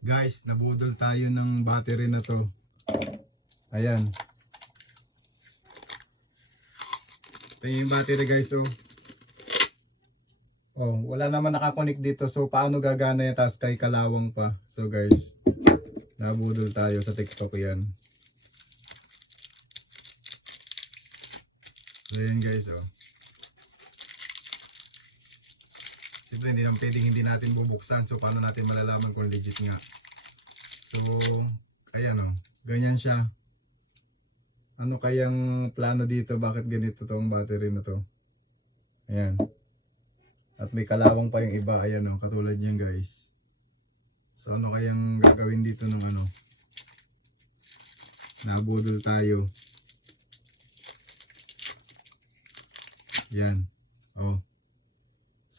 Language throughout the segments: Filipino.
Guys, nabudol tayo ng battery na to. Ayan. Ito yung battery guys, oh. Oh, wala naman nakakonik dito. So, paano gagana yan? Tapos kay kalawang pa. So guys, nabudol tayo sa TikTok yan. So, ayan guys, oh. Siyempre, hindi naman pwedeng hindi natin bubuksan. So, paano natin malalaman kung legit nga? So, ayan o. Ganyan siya. Ano kayang plano dito? Bakit ganito tong battery na to? Ayan. At may kalawang pa yung iba. Ayan o. Katulad niyan guys. So, ano kayang gagawin dito ng ano? Nabudol tayo. Yan. Oh.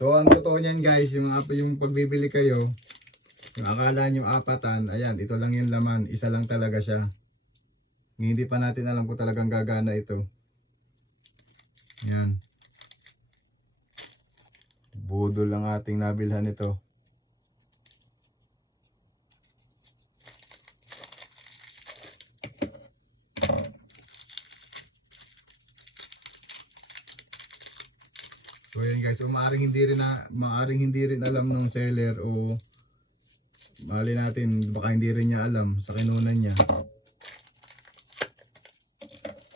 So, ang totoo niyan guys, yung pagbibili kayo, yung akala nyo apatan, ayan, ito lang yung laman, isa lang talaga siya. Hindi pa natin alam kung talagang gagana ito. Yan. Budol lang ating nabilhan ito. So ayan guys, so maaring hindi rin alam ng seller o mali natin, baka hindi rin niya alam sa kinunan niya.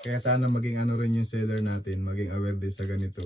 Kaya sana maging ano rin yung seller natin, maging aware din sa ganito.